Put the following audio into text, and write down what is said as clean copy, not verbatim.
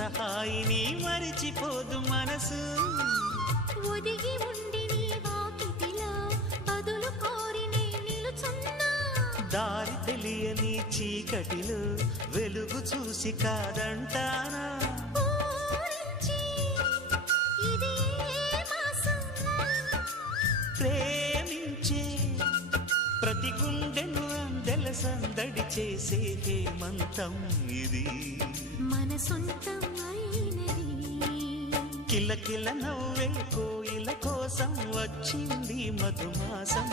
హాయిని మరిచిపోదు మనసు. ఒదిగి ఉండి నీ వాకిటిలో బదులు కోరి నే నిలుచున్నా. దారి తెలియని చీకటిలో వెలుగు చూసి కాదంటానా. ప్రేమించే ప్రతి గుండెను అందెల సందడి చేసే హేమంతం ఇది. మన సొంతం అయినది. కిలకిల నవ్వే కోయిల కోసం వచ్చింది మధుమాసం.